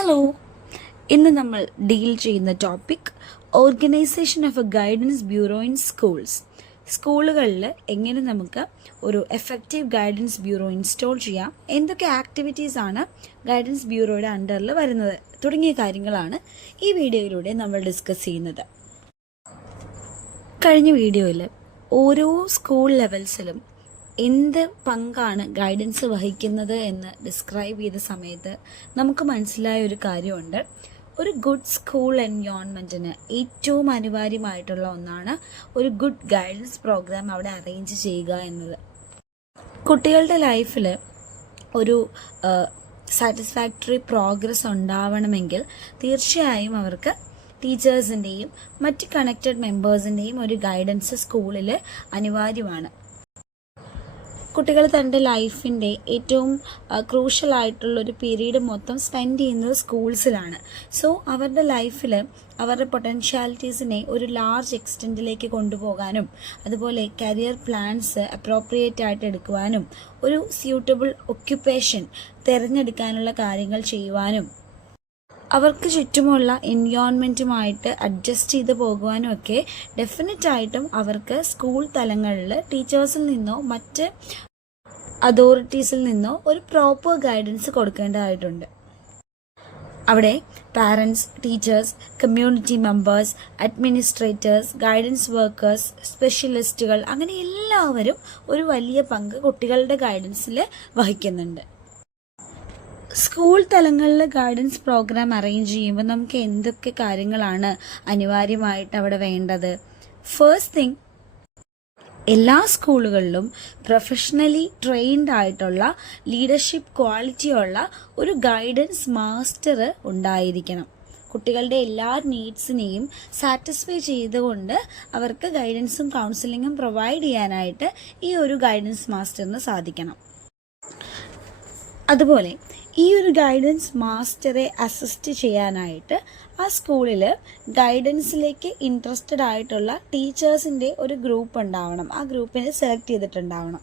Hello, ഇന്ന് നമ്മൾ deal ചെയ്യുന്ന topic organisation of A guidance bureau in schools. സ്കൂളുകളിൽ എങ്ങനെ നമുക്ക് ഒരു എഫക്റ്റീവ് ഗൈഡൻസ് ബ്യൂറോ ഇൻസ്റ്റാൾ ചെയ്യാം, എന്തൊക്കെ ആക്ടിവിറ്റീസ് ആണ് ഗൈഡൻസ് ബ്യൂറോയുടെ അണ്ടറിൽ വരുന്നത് തുടങ്ങിയ കാര്യങ്ങളാണ് ഈ വീഡിയോയിലൂടെ നമ്മൾ ഡിസ്കസ് ചെയ്യുന്നത്. കഴിഞ്ഞ വീഡിയോയിൽ ഓരോ സ്കൂൾ ലെവൽസിലും എന്ത് പങ്കാണ് ഗൈഡൻസ് വഹിക്കുന്നത് എന്ന് ഡിസ്ക്രൈബ് ചെയ്ത സമയത്ത് നമുക്ക് മനസ്സിലായ ഒരു കാര്യമുണ്ട്. ഒരു ഗുഡ് സ്കൂൾ എൻവയോൺമെൻറ്റിന് ഏറ്റവും അനിവാര്യമായിട്ടുള്ള ഒന്നാണ് ഒരു ഗുഡ് ഗൈഡൻസ് പ്രോഗ്രാം അവിടെ അറേഞ്ച് ചെയ്യുക എന്നത്. കുട്ടികളുടെ ലൈഫിൽ ഒരു സാറ്റിസ്ഫാക്ടറി പ്രോഗ്രസ് ഉണ്ടാവണമെങ്കിൽ തീർച്ചയായും അവർക്ക് ടീച്ചേഴ്സിൻ്റെയും മറ്റ് കണക്റ്റഡ് മെമ്പേഴ്സിൻ്റെയും ഒരു ഗൈഡൻസ് സ്കൂളിൽ അനിവാര്യമാണ്. കുട്ടികൾ തൻ്റെ ലൈഫിൻ്റെ ഏറ്റവും ക്രൂഷ്യൽ ആയിട്ടുള്ളൊരു പീരീഡ് മൊത്തം സ്പെൻഡ് ചെയ്യുന്നത് സ്കൂൾസിലാണ്. സോ അവരുടെ ലൈഫിൽ അവരുടെ പൊട്ടൻഷ്യാലിറ്റീസിനെ ഒരു ലാർജ് എക്സ്റ്റെൻറ്റിലേക്ക് കൊണ്ടുപോകാനും അതുപോലെ കരിയർ പ്ലാൻസ് അപ്രോപ്രിയേറ്റ് ആയിട്ട് എടുക്കുവാനും ഒരു സ്യൂട്ടബിൾ ഒക്യുപ്പേഷൻ തിരഞ്ഞെടുക്കാനുള്ള കാര്യങ്ങൾ ചെയ്യുവാനും അവർക്ക് ചുറ്റുമുള്ള എൻവയോൺമെൻറ്റുമായിട്ട് അഡ്ജസ്റ്റ് ചെയ്ത് പോകുവാനും ഒക്കെ ഡെഫിനറ്റായിട്ടും അവർക്ക് സ്കൂൾ തലങ്ങളിൽ ടീച്ചേഴ്സിൽ നിന്നോ മറ്റ് അതോറിറ്റീസിൽ നിന്നോ ഒരു പ്രോപ്പർ ഗൈഡൻസ് കൊടുക്കേണ്ടതായിട്ടുണ്ട്. അവിടെ parents, teachers, community members, administrators, guidance workers, സ്പെഷ്യലിസ്റ്റുകൾ അങ്ങനെ എല്ലാവരും ഒരു വലിയ പങ്ക് കുട്ടികളുടെ ഗൈഡൻസിൽ വഹിക്കുന്നുണ്ട്. സ്കൂൾ തലങ്ങളിൽ ഗൈഡൻസ് പ്രോഗ്രാം അറേഞ്ച് ചെയ്യുമ്പോൾ നമുക്ക് എന്തൊക്കെ കാര്യങ്ങളാണ് അനിവാര്യമായിട്ട് അവിടെ വേണ്ടത്? ഫസ്റ്റ് തിങ്, എല്ലാ സ്കൂളുകളിലും പ്രൊഫഷണലി ട്രെയിൻഡ് ആയിട്ടുള്ള ലീഡർഷിപ്പ് ക്വാളിറ്റിയുള്ള ഒരു ഗൈഡൻസ് മാസ്റ്റർ ഉണ്ടായിരിക്കണം. കുട്ടികളുടെ എല്ലാ നീഡ്സിനെയും സാറ്റിസ്ഫൈ ചെയ്തുകൊണ്ട് അവർക്ക് ഗൈഡൻസും കൗൺസിലിങ്ങും പ്രൊവൈഡ് ചെയ്യാനായിട്ട് ഈ ഒരു ഗൈഡൻസ് മാസ്റ്ററിന് സാധിക്കണം. അതുപോലെ ഈ ഒരു ഗൈഡൻസ് മാസ്റ്ററെ അസിസ്റ്റ് ചെയ്യാനായിട്ട് ആ സ്കൂളിൽ ഗൈഡൻസിലേക്ക് ഇൻട്രസ്റ്റഡ് ആയിട്ടുള്ള ടീച്ചേഴ്സിൻ്റെ ഒരു ഗ്രൂപ്പ് ഉണ്ടാവണം. ആ ഗ്രൂപ്പിനെ സെലക്ട് ചെയ്തിട്ടുണ്ടാവണം.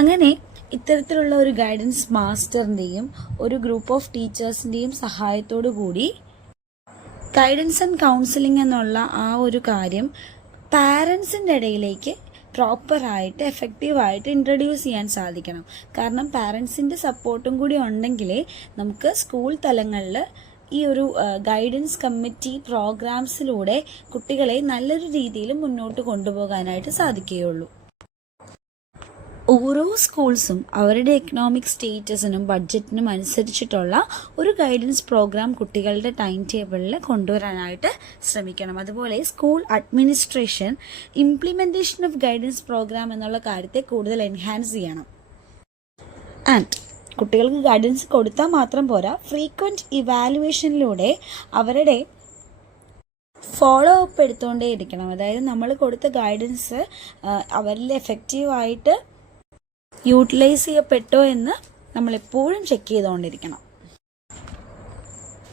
അങ്ങനെ ഇത്തരത്തിലുള്ള ഒരു ഗൈഡൻസ് മാസ്റ്ററിൻ്റെയും ഒരു ഗ്രൂപ്പ് ഓഫ് ടീച്ചേഴ്സിൻ്റെയും സഹായത്തോടു കൂടി ഗൈഡൻസ് ആൻഡ് കൗൺസിലിംഗ് എന്നുള്ള ആ ഒരു കാര്യം പാരൻസിൻ്റെ ഇടയിലേക്ക് പ്രോപ്പറായിട്ട് എഫക്റ്റീവായിട്ട് ഇൻട്രൊഡ്യൂസ് ചെയ്യാൻ സാധിക്കണം. കാരണം പാരൻസിൻ്റെ സപ്പോർട്ടും കൂടി ഉണ്ടെങ്കിലേ നമുക്ക് സ്കൂൾ തലങ്ങളിൽ ഈ ഒരു ഗൈഡൻസ് കമ്മിറ്റി പ്രോഗ്രാംസിലൂടെ കുട്ടികളെ നല്ലൊരു രീതിയിൽ മുന്നോട്ട് കൊണ്ടുപോകാനായിട്ട് സാധിക്കുകയുള്ളൂ. ഓരോ സ്കൂൾസും അവരുടെ എക്കണോമിക് സ്റ്റേറ്റസിനും ബഡ്ജറ്റിനും അനുസരിച്ചിട്ടുള്ള ഒരു ഗൈഡൻസ് പ്രോഗ്രാം കുട്ടികളുടെ ടൈം ടേബിളിൽ കൊണ്ടുവരാനായിട്ട് ശ്രമിക്കണം. അതുപോലെ school administration implementation of guidance programme എന്നുള്ള കാര്യത്തെ കൂടുതൽ എൻഹാൻസ് ചെയ്യണം. ആൻഡ് കുട്ടികൾക്ക് ഗൈഡൻസ് കൊടുത്താൽ മാത്രം പോരാ, ഫ്രീക്വൻറ്റ് ഇവാലുവേഷനിലൂടെ അവരുടെ ഫോളോ അപ്പ് എടുത്തുകൊണ്ടേ ഇരിക്കണം. അതായത് നമ്മൾ കൊടുത്ത ഗൈഡൻസ് അവരിൽ എഫക്റ്റീവായിട്ട് യൂട്ടിലൈസ് ചെയ്യപ്പെട്ടോ എന്ന് നമ്മളെപ്പോഴും ചെക്ക് ചെയ്തുകൊണ്ടിരിക്കണം.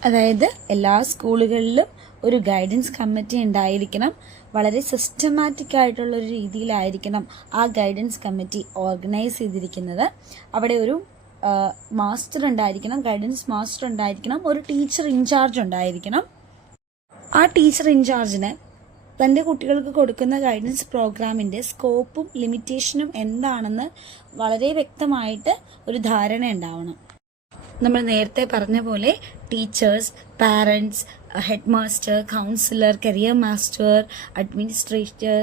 അതായത് എല്ലാ സ്കൂളുകളിലും ഒരു ഗൈഡൻസ് കമ്മിറ്റി ഉണ്ടായിരിക്കണം. വളരെ സിസ്റ്റമാറ്റിക് ആയിട്ടുള്ളൊരു രീതിയിലായിരിക്കണം ആ ഗൈഡൻസ് കമ്മിറ്റി ഓർഗനൈസ് ചെയ്തിരിക്കുന്നത്. അവിടെ ഒരു മാസ്റ്റർ ഉണ്ടായിരിക്കണം, ഗൈഡൻസ് മാസ്റ്റർ ഉണ്ടായിരിക്കണം, ഒരു ടീച്ചർ ഇൻചാർജ് ഉണ്ടായിരിക്കണം. ആ ടീച്ചർ ഇൻചാർജിന് തൻ്റെ കുട്ടികൾക്ക് കൊടുക്കുന്ന ഗൈഡൻസ് പ്രോഗ്രാമിൻ്റെ സ്കോപ്പും ലിമിറ്റേഷനും എന്താണെന്ന് വളരെ വ്യക്തമായിട്ട് ഒരു ധാരണ ഉണ്ടാവണം. നമ്മൾ നേരത്തെ പറഞ്ഞ പോലെ teachers, parents, head master, councillor, career master, administrator,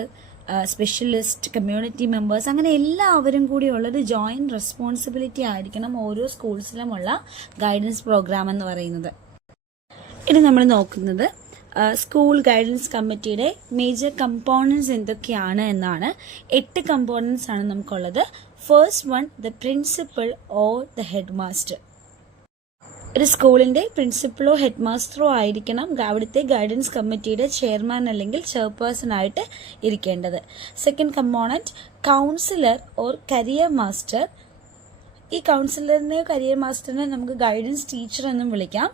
specialist, community members അങ്ങനെ എല്ലാവരും കൂടിയുള്ളൊരു ജോയിൻറ്റ് റെസ്പോൺസിബിലിറ്റി ആയിരിക്കണം ഓരോ സ്കൂൾസിലുമുള്ള ഗൈഡൻസ് പ്രോഗ്രാം എന്ന് പറയുന്നത്. ഇനി നമ്മൾ നോക്കുന്നത് സ്കൂൾ ഗൈഡൻസ് കമ്മിറ്റിയുടെ മേജർ കമ്പോണൻസ് എന്തൊക്കെയാണ് എന്നാണ്. 8 കമ്പോണൻസ് ആണ് നമുക്കുള്ളത്. First one, the principal or the head master. ഒരു സ്കൂളിൻ്റെ പ്രിൻസിപ്പളോ ഹെഡ് മാസ്റ്ററോ ആയിരിക്കണം അവിടുത്തെ ഗൈഡൻസ് കമ്മിറ്റിയുടെ ചെയർമാൻ അല്ലെങ്കിൽ ചെയർപേഴ്സൺ ആയിട്ട് ഇരിക്കേണ്ടത്. Second component, counsellor or career master. ഈ കൗൺസിലറിനെയോ കരിയർ മാസ്റ്ററിനെ നമുക്ക് ഗൈഡൻസ് ടീച്ചർ എന്നും വിളിക്കാം.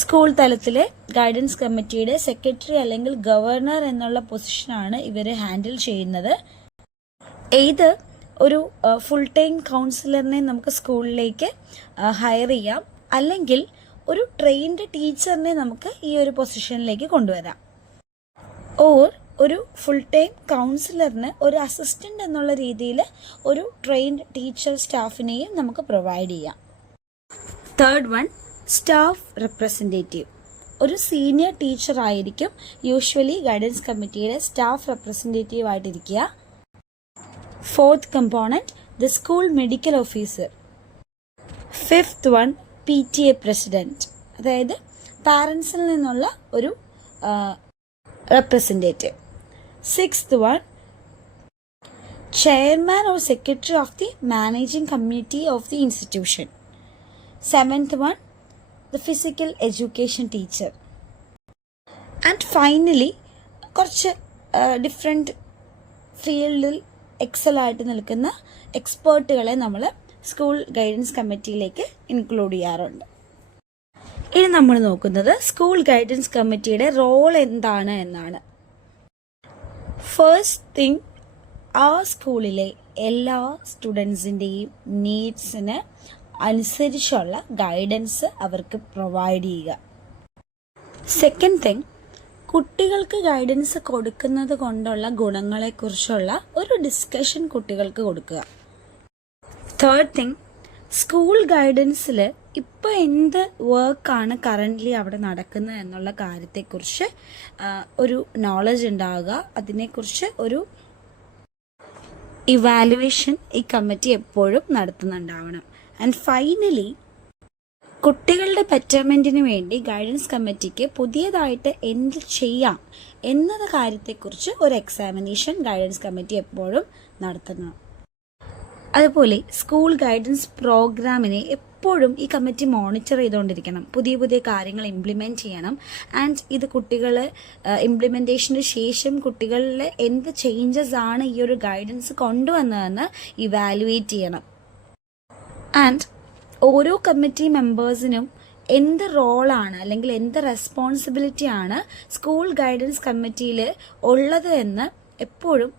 സ്കൂൾ തലത്തിലെ ഗൈഡൻസ് കമ്മിറ്റിയുടെ സെക്രട്ടറി അല്ലെങ്കിൽ ഗവർണർ എന്നുള്ള പൊസിഷനാണ് ഇവർ ഹാൻഡിൽ ചെയ്യുന്നത്. ഒരു ഫുൾ ടൈം കൗൺസിലറിനെ നമുക്ക് സ്കൂളിലേക്ക് ഹയർ ചെയ്യാം. അല്ലെങ്കിൽ ഒരു ട്രെയിൻഡ് ടീച്ചറിനെ നമുക്ക് ഈ ഒരു പൊസിഷനിലേക്ക് കൊണ്ടുവരാം. ഓർ ഒരു ഫുൾ ടൈം കൗൺസിലറിന് ഒരു അസിസ്റ്റൻ്റ് എന്നുള്ള രീതിയിൽ ഒരു ട്രെയിൻഡ് ടീച്ചർ സ്റ്റാഫിനെയും നമുക്ക് പ്രൊവൈഡ് ചെയ്യാം. Third one, staff representative. ഒരു സീനിയർ ടീച്ചർ ആയിരിക്കും യൂഷ്വലി ഗൈഡൻസ് കമ്മിറ്റിയുടെ സ്റ്റാഫ് റെപ്രസെൻറ്റേറ്റീവ് ആയിട്ടിരിക്കുക. Fourth component, the school medical officer. Fifth one, PTA president, അതായത് പാരൻസിൽ നിന്നുള്ള ഒരു representative. Sixth one, chairman or secretary of the managing committee of the institution. Seventh one, the physical education teacher. And finally കുറച്ച് different ഫീൽഡിൽ എക്സലായിട്ട് നിൽക്കുന്ന എക്സ്പേർട്ടുകളെ നമ്മൾ school guidance കമ്മിറ്റിയിലേക്ക് include ചെയ്യാറുണ്ട്. ഇനി നമ്മൾ നോക്കുന്നത് സ്കൂൾ ഗൈഡൻസ് കമ്മിറ്റിയുടെ റോൾ എന്താണ് എന്നാണ്. ഫസ്റ്റ് തിങ്, ആ സ്കൂളിലെ എല്ലാ സ്റ്റുഡൻസിൻ്റെയും നീഡ്സിന് അനുസരിച്ചുള്ള ഗൈഡൻസ് അവർക്ക് പ്രൊവൈഡ് ചെയ്യുക. സെക്കൻഡ് തിങ്, കുട്ടികൾക്ക് ഗൈഡൻസ് കൊടുക്കുന്നത് കൊണ്ടുള്ള ഗുണങ്ങളെക്കുറിച്ചുള്ള ഒരു ഡിസ്കഷൻ കുട്ടികൾക്ക് കൊടുക്കുക. തേർഡ് തിങ്, സ്കൂൾ ഗൈഡൻസിൽ ഇപ്പോൾ എന്ത് വർക്കാണ് കറൻ്റ്ലി അവിടെ നടക്കുന്നത് എന്നുള്ള കാര്യത്തെക്കുറിച്ച് ഒരു നോളജ് ഉണ്ടാവുക. അതിനെക്കുറിച്ച് ഒരു ഇവാലുവേഷൻ ഈ കമ്മിറ്റി എപ്പോഴും നടത്തുന്നുണ്ടാവണം. ആൻഡ് ഫൈനലി, കുട്ടികളുടെ ബെറ്റർമെൻറ്റിന് വേണ്ടി ഗൈഡൻസ് കമ്മിറ്റിക്ക് പുതിയതായിട്ട് എന്ത് ചെയ്യാം എന്നത് കാര്യത്തെക്കുറിച്ച് ഒരു എക്സാമിനേഷൻ ഗൈഡൻസ് കമ്മിറ്റി എപ്പോഴും നടത്തണം. അതുപോലെ സ്കൂൾ ഗൈഡൻസ് പ്രോഗ്രാമിനെ എപ്പോഴും ഈ കമ്മിറ്റി മോണിറ്റർ ചെയ്തുകൊണ്ടിരിക്കണം. പുതിയ പുതിയ കാര്യങ്ങൾ ഇംപ്ലിമെൻറ്റ് ചെയ്യണം. ആൻഡ് ഇത് കുട്ടികൾ ഇംപ്ലിമെൻറ്റേഷന് ശേഷം കുട്ടികളിൽ എന്ത് ചേഞ്ചസ് ആണ് ഈ ഒരു ഗൈഡൻസ് കൊണ്ടുവന്നതെന്ന് ഇവാലുവേറ്റ് ചെയ്യണം. ആൻഡ് ഓരോ കമ്മിറ്റി മെമ്പേഴ്സിനും എന്ത് റോളാണ് അല്ലെങ്കിൽ എന്ത് റെസ്പോൺസിബിലിറ്റിയാണ് സ്കൂൾ ഗൈഡൻസ് കമ്മിറ്റിയിൽ ഉള്ളത് എന്ന് എപ്പോഴും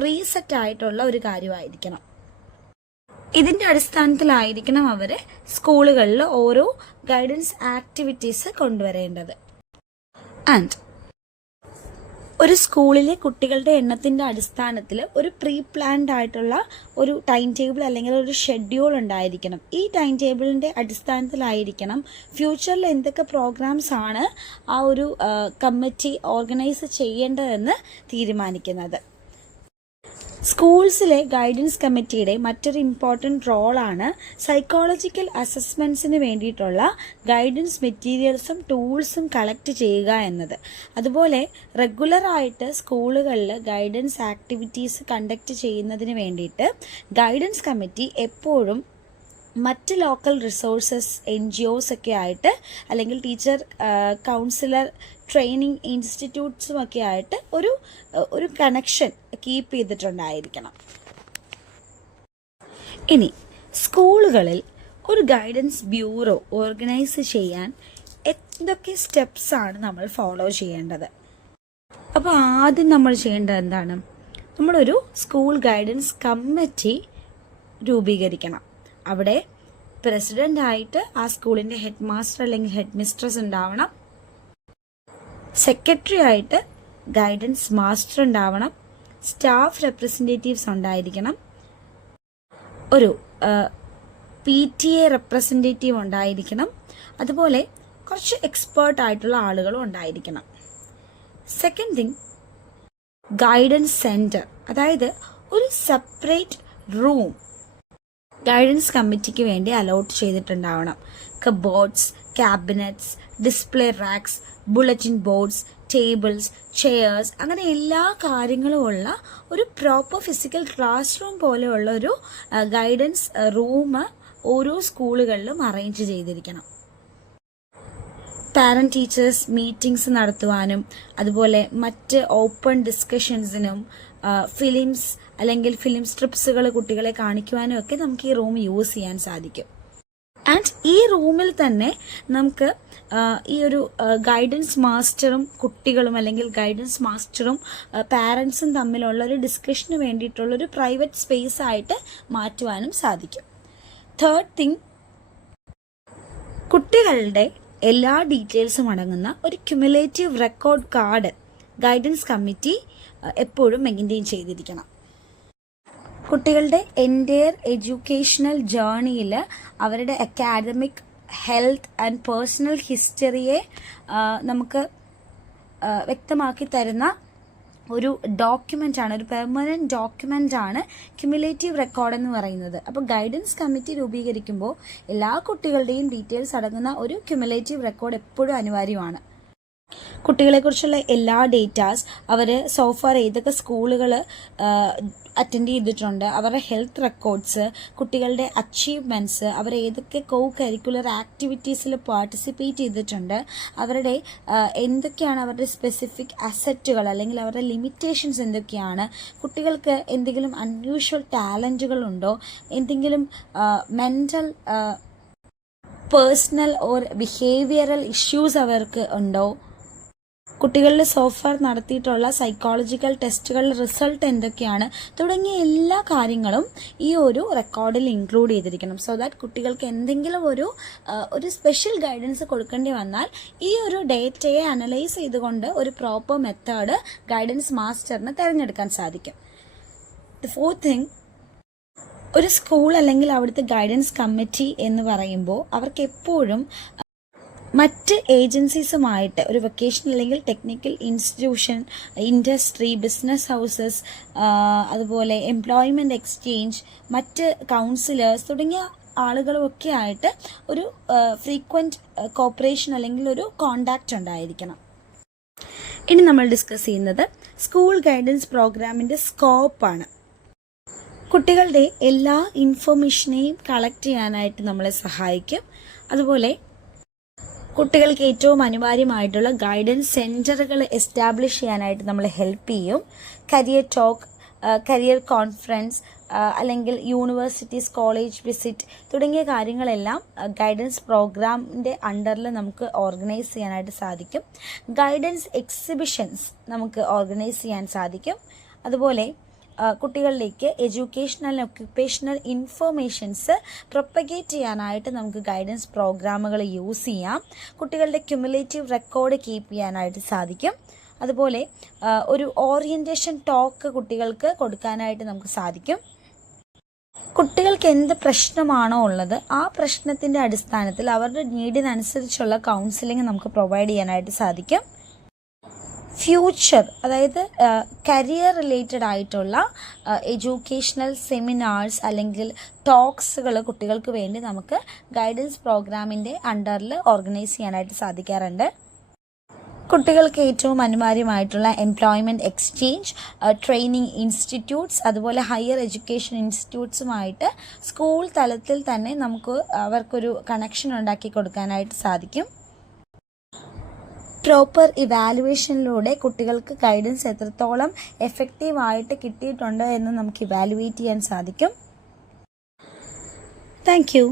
പ്രീസെറ്റ് ആയിട്ടുള്ള ഒരു കാര്യമായിരിക്കണം. ഇതിൻ്റെ അടിസ്ഥാനത്തിലായിരിക്കണം അവർ സ്കൂളുകളിൽ ഓരോ ഗൈഡൻസ് ആക്ടിവിറ്റീസ് കൊണ്ടുവരേണ്ടത്. ആൻഡ് ഒരു സ്കൂളിലെ കുട്ടികളുടെ എണ്ണത്തിൻ്റെ അടിസ്ഥാനത്തിൽ ഒരു പ്രീ പ്ലാൻഡ് ആയിട്ടുള്ള ഒരു ടൈം ടേബിൾ അല്ലെങ്കിൽ ഒരു ഷെഡ്യൂൾ ഉണ്ടായിരിക്കണം. ഈ ടൈം ടേബിളിൻ്റെ അടിസ്ഥാനത്തിലായിരിക്കണം ഫ്യൂച്ചറിൽ എന്തൊക്കെ പ്രോഗ്രാംസ് ആണ് ആ ഒരു കമ്മിറ്റി ഓർഗനൈസ് ചെയ്യേണ്ടതെന്ന് തീരുമാനിക്കുന്നത്. സ്കൂൾസിലെ ഗൈഡൻസ് കമ്മിറ്റിയുടെ മറ്റൊരു ഇമ്പോർട്ടൻറ്റ് റോളാണ് സൈക്കോളജിക്കൽ അസസ്മെൻറ്റ്സിന് വേണ്ടിയിട്ടുള്ള ഗൈഡൻസ് മെറ്റീരിയൽസും ടൂൾസും കളക്ട് ചെയ്യുക എന്നത്. അതുപോലെ റെഗുലറായിട്ട് സ്കൂളുകളിൽ ഗൈഡൻസ് ആക്ടിവിറ്റീസ് കണ്ടക്ട് ചെയ്യുന്നതിന് വേണ്ടിയിട്ട് ഗൈഡൻസ് കമ്മിറ്റി എപ്പോഴും മറ്റ് ലോക്കൽ റിസോഴ്സസ് NGOs ഒക്കെ ആയിട്ട് അല്ലെങ്കിൽ ടീച്ചർ കൗൺസിലർ ട്രെയിനിങ് ഇൻസ്റ്റിറ്റ്യൂട്ട്സും ഒക്കെ ആയിട്ട് ഒരു കണക്ഷൻ കീപ്പ് ചെയ്തിട്ടുണ്ടായിരിക്കണം. ഇനി സ്കൂളുകളിൽ ഒരു ഗൈഡൻസ് ബ്യൂറോ ഓർഗനൈസ് ചെയ്യാൻ എന്തൊക്കെ സ്റ്റെപ്സാണ് നമ്മൾ ഫോളോ ചെയ്യേണ്ടത്? അപ്പോൾ ആദ്യം നമ്മൾ ചെയ്യേണ്ടത് എന്താണ്? നമ്മളൊരു സ്കൂൾ ഗൈഡൻസ് കമ്മിറ്റി രൂപീകരിക്കണം. അവിടെ പ്രസിഡൻ്റായിട്ട് ആ സ്കൂളിൻ്റെ ഹെഡ് മാസ്റ്റർ അല്ലെങ്കിൽ ഹെഡ് മിസ്ട്രസ് ഉണ്ടാവണം. സെക്രട്ടറി ആയിട്ട് ഗൈഡൻസ് മാസ്റ്റർ ഉണ്ടാവണം. സ്റ്റാഫ് റെപ്രസെൻറ്റേറ്റീവ്സ് ഉണ്ടായിരിക്കണം. ഒരു PTA റെപ്രസെൻറ്റേറ്റീവ് ഉണ്ടായിരിക്കണം. അതുപോലെ കുറച്ച് എക്സ്പേർട്ട് ആയിട്ടുള്ള ആളുകളും ഉണ്ടായിരിക്കണം. സെക്കൻഡ് തിങ്, ഗൈഡൻസ് സെൻറ്റർ, അതായത് ഒരു സെപ്പറേറ്റ് റൂം ഗൈഡൻസ് കമ്മിറ്റിക്ക് വേണ്ടി അലോട്ട് ചെയ്തിട്ടുണ്ടാവണം. Cupboards, cabinets, display racks, bulletin boards, tables, chairs, അങ്ങനെ എല്ലാ കാര്യങ്ങളും ഉള്ള ഒരു പ്രോപ്പർ ഫിസിക്കൽ ക്ലാസ് റൂം പോലെയുള്ള ഒരു ഗൈഡൻസ് റൂം ഓരോ സ്കൂളുകളിലും അറേഞ്ച് ചെയ്തിരിക്കണം. പാരന്റ് ടീച്ചേഴ്സ് മീറ്റിംഗ്സ് നടത്തുവാനും അതുപോലെ മറ്റ് ഓപ്പൺ ഡിസ്കഷൻസിനും ഫിലിംസ് അല്ലെങ്കിൽ ഫിലിം സ്ട്രിപ്സുകൾ കുട്ടികളെ കാണിക്കുവാനും ഒക്കെ നമുക്ക് ഈ റൂം യൂസ് ചെയ്യാൻ സാധിക്കും. ആൻഡ് ഈ റൂമിൽ തന്നെ നമുക്ക് ഈ ഒരു ഗൈഡൻസ് മാസ്റ്ററും കുട്ടികളും അല്ലെങ്കിൽ ഗൈഡൻസ് മാസ്റ്ററും പാരൻസും തമ്മിലുള്ള ഒരു ഡിസ്കഷന് വേണ്ടിയിട്ടുള്ളൊരു പ്രൈവറ്റ് സ്പേസ് ആയിട്ട് മാറ്റുവാനും സാധിക്കും. തേർഡ് തിങ്, കുട്ടികളുടെ എല്ലാ ഡീറ്റെയിൽസും അടങ്ങുന്ന ഒരു cumulative record card guidance committee എപ്പോഴും മെയിൻറ്റെയിൻ ചെയ്തിരിക്കണം. കുട്ടികളുടെ എൻറ്റയർ എഡ്യൂക്കേഷണൽ ജേർണിയിൽ അവരുടെ അക്കാഡമിക്, ഹെൽത്ത് ആൻഡ് പേഴ്സണൽ ഹിസ്റ്ററിയെ നമുക്ക് വ്യക്തമാക്കി തരുന്ന ഒരു ഡോക്യുമെൻ്റ് ആണ്, ഒരു പെർമനൻറ്റ് ഡോക്യുമെൻ്റ് ആണ് ക്യുമുലേറ്റീവ് റെക്കോർഡ് എന്ന് പറയുന്നത്. അപ്പോൾ ഗൈഡൻസ് കമ്മിറ്റി രൂപീകരിക്കുമ്പോൾ എല്ലാ കുട്ടികളുടെയും ഡീറ്റെയിൽസ് അടങ്ങുന്ന ഒരു ക്യുമുലേറ്റീവ് റെക്കോർഡ് എപ്പോഴും അനിവാര്യമാണ്. കുട്ടികളെക്കുറിച്ചുള്ള എല്ലാ ഡേറ്റാസ്, അവർ സോഫാർ ഏതൊക്കെ സ്കൂളുകൾ അറ്റൻഡ് ചെയ്തിട്ടുണ്ട്, അവരുടെ ഹെൽത്ത് റെക്കോർഡ്സ്, കുട്ടികളുടെ അച്ചീവ്മെൻറ്റ്സ്, അവർ ഏതൊക്കെ കോ കരിക്കുലർ ആക്ടിവിറ്റീസിൽ പാർട്ടിസിപ്പേറ്റ് ചെയ്തിട്ടുണ്ട്, അവരുടെ എന്തൊക്കെയാണ് അവരുടെ സ്പെസിഫിക് അസറ്റുകൾ അല്ലെങ്കിൽ അവരുടെ ലിമിറ്റേഷൻസ് എന്തൊക്കെയാണ്, കുട്ടികൾക്ക് എന്തെങ്കിലും അൺയൂഷ്വൽ ടാലൻറ്റുകളുണ്ടോ, എന്തെങ്കിലും mental personal or behavioural issues അവർക്ക് ഉണ്ടോ, കുട്ടികളിൽ സോഫാർ നടത്തിയിട്ടുള്ള സൈക്കോളജിക്കൽ ടെസ്റ്റുകളുടെ റിസൾട്ട് എന്തൊക്കെയാണ് തുടങ്ങിയ എല്ലാ കാര്യങ്ങളും ഈ ഒരു റെക്കോർഡിൽ ഇൻക്ലൂഡ് ചെയ്തിരിക്കണം. സോ ദാറ്റ് കുട്ടികൾക്ക് എന്തെങ്കിലും ഒരു സ്പെഷ്യൽ ഗൈഡൻസ് കൊടുക്കേണ്ടി വന്നാൽ ഈ ഒരു ഡേറ്റയെ അനലൈസ് ചെയ്തുകൊണ്ട് ഒരു പ്രോപ്പർ മെത്തേഡ് ഗൈഡൻസ് മാസ്റ്ററിന് തിരഞ്ഞെടുക്കാൻ സാധിക്കും. ദ ഫോർത്ത് തിങ്, ഒരു സ്കൂൾ അല്ലെങ്കിൽ അവിടുത്തെ ഗൈഡൻസ് കമ്മിറ്റി എന്ന് പറയുമ്പോൾ അവർക്ക് എപ്പോഴും മറ്റ് ഏജൻസീസുമായിട്ട്, ഒരു വൊക്കേഷണൽ അല്ലെങ്കിൽ technical institution, industry, business houses, അതുപോലെ എംപ്ലോയ്മെൻറ്റ് എക്സ്ചേഞ്ച്, മറ്റ് കൗൺസിലേഴ്സ് തുടങ്ങിയ ആളുകളുമൊക്കെ ആയിട്ട് ഒരു ഫ്രീക്വൻറ്റ് കോപ്പറേഷൻ അല്ലെങ്കിൽ ഒരു കോണ്ടാക്റ്റ് ഉണ്ടായിരിക്കണം. ഇനി നമ്മൾ ഡിസ്കസ് ചെയ്യുന്നത് സ്കൂൾ ഗൈഡൻസ് പ്രോഗ്രാമിൻ്റെ സ്കോപ്പാണ്. കുട്ടികളുടെ എല്ലാ ഇൻഫർമേഷനെയും കളക്ട് ചെയ്യാനായിട്ട് നമ്മളെ സഹായിക്കും. അതുപോലെ കുട്ടികൾക്ക് ഏറ്റവും അനിവാര്യമായിട്ടുള്ള ഗൈഡൻസ് സെൻറ്ററുകൾ എസ്റ്റാബ്ലിഷ് ചെയ്യാനായിട്ട് നമ്മളെ ഹെൽപ്പ് ചെയ്യും. കരിയർ ടോക്ക്, കരിയർ കോൺഫറൻസ്, അല്ലെങ്കിൽ യൂണിവേഴ്സിറ്റീസ്, കോളേജ് വിസിറ്റ് തുടങ്ങിയ കാര്യങ്ങളെല്ലാം ഗൈഡൻസ് പ്രോഗ്രാമിൻ്റെ അണ്ടറിൽ നമുക്ക് ഓർഗനൈസ് ചെയ്യാനായിട്ട് സാധിക്കും. ഗൈഡൻസ് എക്സിബിഷൻസ് നമുക്ക് ഓർഗനൈസ് ചെയ്യാൻ സാധിക്കും. അതുപോലെ കുട്ടികളിലേക്ക് എഡ്യൂക്കേഷണൽ ഒക്യുപ്പേഷണൽ ഇൻഫർമേഷൻസ് പ്രൊപ്പഗേറ്റ് ചെയ്യാനായിട്ട് നമുക്ക് ഗൈഡൻസ് പ്രോഗ്രാമുകൾ യൂസ് ചെയ്യാം. കുട്ടികളുടെ ക്യുമുലേറ്റീവ് റെക്കോർഡ് കീപ്പ് ചെയ്യാനായിട്ട് സാധിക്കും. അതുപോലെ ഒരു ഓറിയൻറ്റേഷൻ ടോക്ക് കുട്ടികൾക്ക് കൊടുക്കാനായിട്ട് നമുക്ക് സാധിക്കും. കുട്ടികൾക്ക് എന്ത് പ്രശ്നമാണോ ഉള്ളത് ആ പ്രശ്നത്തിൻ്റെ അടിസ്ഥാനത്തിൽ അവരുടെ നീഡിനനുസരിച്ചുള്ള കൗൺസിലിംഗ് നമുക്ക് പ്രൊവൈഡ് ചെയ്യാനായിട്ട് സാധിക്കും. ഫ്യൂച്ചർ, അതായത് കരിയർ റിലേറ്റഡ് ആയിട്ടുള്ള എഡ്യൂക്കേഷണൽ സെമിനാർസ് അല്ലെങ്കിൽ ടോക്സുകൾ കുട്ടികൾക്ക് വേണ്ടി നമുക്ക് ഗൈഡൻസ് പ്രോഗ്രാമിൻ്റെ അണ്ടറിൽ ഓർഗനൈസ് ചെയ്യാനായിട്ട് സാധിക്കാറുണ്ട്. കുട്ടികൾക്ക് ഏറ്റവും അനിവാര്യമായിട്ടുള്ള എംപ്ലോയ്മെൻറ്റ് എക്സ്ചേഞ്ച്, ട്രെയിനിങ് ഇൻസ്റ്റിറ്റ്യൂട്ട്സ്, അതുപോലെ ഹയർ എഡ്യൂക്കേഷൻ ഇൻസ്റ്റിറ്റ്യൂട്ട്സുമായിട്ട് സ്കൂൾ തലത്തിൽ തന്നെ നമുക്ക് അവർക്കൊരു കണക്ഷൻ ഉണ്ടാക്കി കൊടുക്കാനായിട്ട് സാധിക്കും. പ്രോപ്പർ ഇവാലുവേഷനിലൂടെ കുട്ടികൾക്ക് ഗൈഡൻസ് എത്രത്തോളം എഫക്റ്റീവായിട്ട് കിട്ടിയിട്ടുണ്ട് എന്ന് നമുക്ക് ഇവാലുവേറ്റ് ചെയ്യാൻ സാധിക്കും. Thank you.